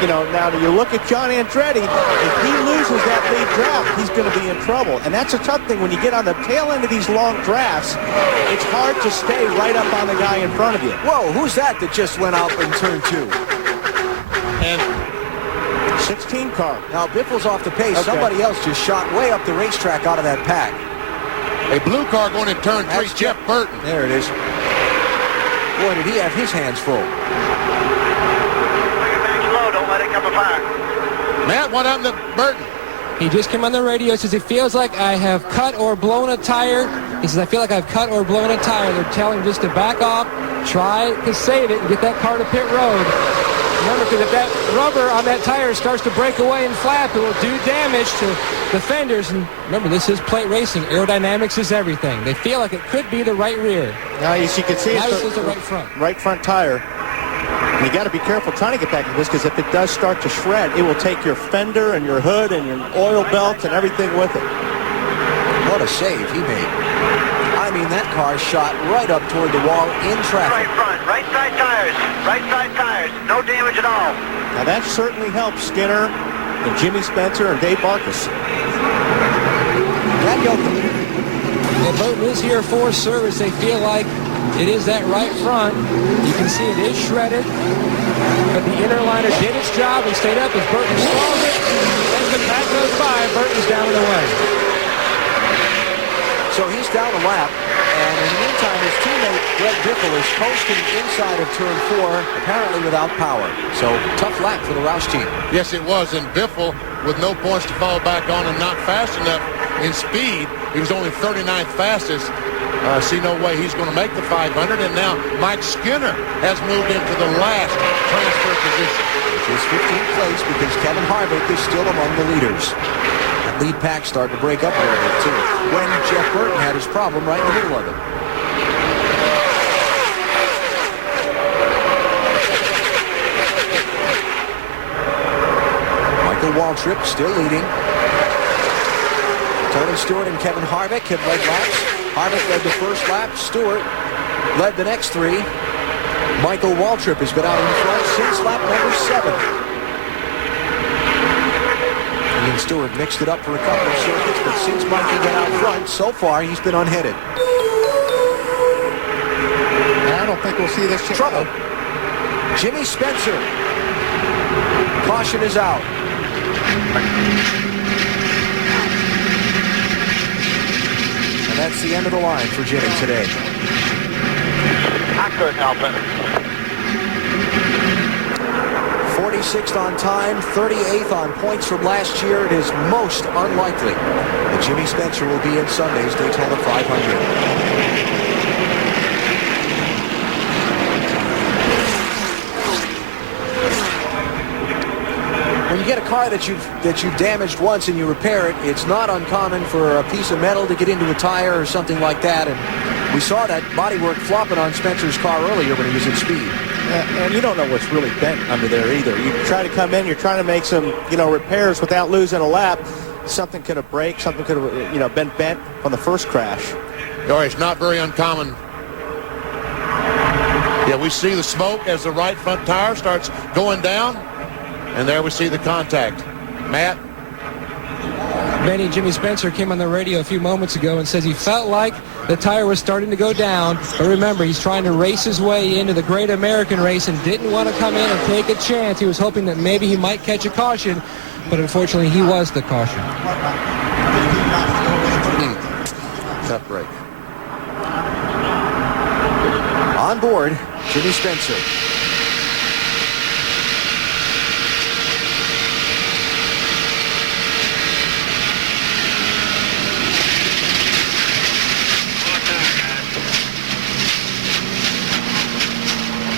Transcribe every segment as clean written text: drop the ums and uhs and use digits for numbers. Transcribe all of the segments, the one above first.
you know, now you look at John Andretti, if he loses that lead draft, he's going to be in trouble. And that's a tough thing when you get on the tail end of these long drafts. It's hard to stay right up on the guy in front of you. Whoa, who's that just went out in turn 2? And 16 car. Now Biffle's off the pace. Okay. Somebody else just shot way up the racetrack out of that pack. A blue car going in turn 3, Jeff Burton. There it is. Boy, did he have his hands full. Bring it back slow. Don't let it come apart. Matt, what happened to Burton? He just came on the radio, says he feels like I have cut or blown a tire. He says, I feel like I've cut or blown a tire. They're telling him just to back off, try to save it, and get that car to pit road. Remember, because if that rubber on that tire starts to break away and flap, it will do damage to the fenders. And remember, this is plate racing. Aerodynamics is everything. They feel like it could be the right rear. Now, as you can see, Now it's this is the right front. Right front tire. And you got to be careful trying to get back to this, because if it does start to shred, it will take your fender and your hood and your oil belt and everything with it. What a save he made. I mean, that car shot right up toward the wall in traffic. Right front, right side tires, right side tires. No damage at all. Now, that certainly helps Skinner and Jimmy Spencer and Dave Barkas. The Burton is here for service. They feel like it is that right front. You can see it is shredded, but the inner liner did its job and stayed up as Burton stalled it. As the pack goes by, Burton's down and away. So he's down a lap, and in the meantime, his teammate Greg Biffle is coasting inside of turn 4, apparently without power. So tough lap for the Roush team. Yes, it was. And Biffle, with no points to fall back on and not fast enough in speed, he was only 39th fastest. See no way he's going to make the 500. And now Mike Skinner has moved into the last transfer position. Which is 15th place because Kevin Harvick is still among the leaders. That lead pack starting to break up a little bit, too, when Jeff Burton had his problem right in the middle of it. Michael Waltrip still leading. Tony Stewart and Kevin Harvick have led laps. Harvick led the first lap. Stewart led the next 3. Michael Waltrip has been out in front since lap number 7. Ian Stewart mixed it up for a couple of circuits, but since Mikey got out front, so far he's been unheaded. I don't think we'll see this Trouble. Jimmy Spencer. Caution is out. And that's the end of the line for Jimmy today. I couldn't help it. 46th on time, 38th on points from last year. It is most unlikely that Jimmy Spencer will be in Sunday's Daytona 500. When you get a car that you've damaged once and you repair it, it's not uncommon for a piece of metal to get into a tire or something like that. And we saw that bodywork flopping on Spencer's car earlier when he was at speed. And you don't know what's really bent under there either. You try to come in, you're trying to make some, repairs without losing a lap. Something could have break, something could have, been bent on the first crash. Oh, it's not very uncommon. Yeah, we see the smoke as the right front tire starts going down. And there we see the contact. Matt? Benny, Jimmy Spencer came on the radio a few moments ago and says he felt like the tire was starting to go down. But remember, he's trying to race his way into the Great American Race and didn't want to come in and take a chance. He was hoping that maybe he might catch a caution, but unfortunately he was the caution. Tough break. On board, Jimmy Spencer.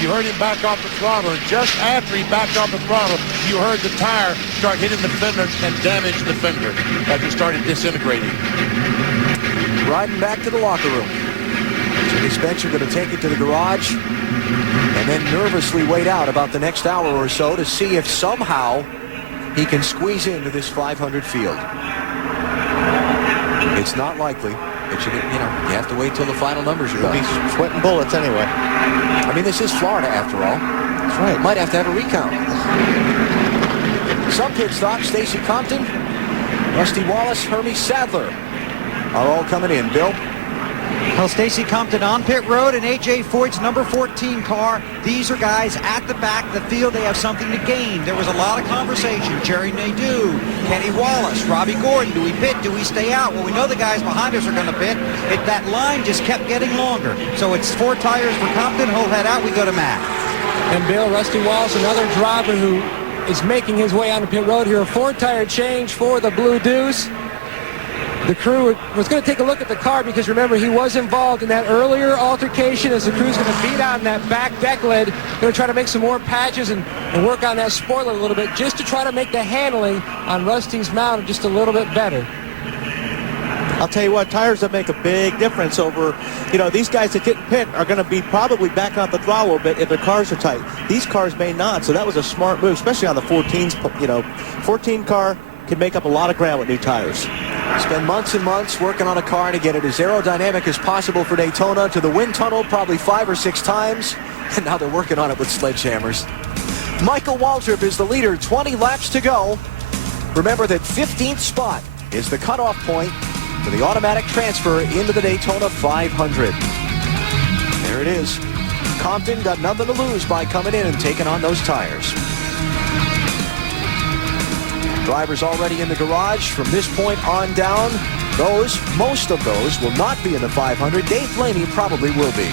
You heard him back off the throttle, and just after he backed off the throttle, you heard the tire start hitting the fender and damage the fender as it started disintegrating. Riding back to the locker room. Jimmy Spencer going to take it to the garage and then nervously wait out about the next hour or so to see if somehow he can squeeze into this 500 field. It's not likely. But you have to wait till the final numbers are done. He's sweating bullets anyway. I mean, this is Florida after all. That's right. Might have to have a recount. Some pit stops, Stacy Compton, Rusty Wallace, Hermie Sadler are all coming in. Bill? Well, Stacy Compton on pit road and A.J. Foyt's number 14 car. These are guys at the back of the field. They have something to gain. There was a lot of conversation. Jerry Nadeau, Kenny Wallace, Robbie Gordon. Do we pit? Do we stay out? Well, we know the guys behind us are going to pit. That line just kept getting longer. So it's 4 tires for Compton. He'll head out. We go to Matt. And Bill, Rusty Wallace, another driver who is making his way onto pit road here. A 4-tire change for the Blue Deuce. The crew was going to take a look at the car because, remember, he was involved in that earlier altercation as the crew's going to beat on that back deck lid. Going to try to make some more patches and work on that spoiler a little bit just to try to make the handling on Rusty's mount just a little bit better. I'll tell you what, tires that make a big difference over, these guys that didn't pit are going to be probably back on the throttle a little bit if their cars are tight. These cars may not, so that was a smart move, especially on the 14s. 14 car can make up a lot of ground with new tires. Spend months and months working on a car to get it as aerodynamic as possible for Daytona, to the wind tunnel probably 5 or 6 times, and now they're working on it with sledgehammers. Michael Waltrip is the leader, 20 laps to go. Remember that 15th spot is the cutoff point for the automatic transfer into the Daytona 500. There it is. Compton got nothing to lose by coming in and taking on those tires. Drivers already in the garage. From this point on down, most of those will not be in the 500. Dave Blaney probably will be.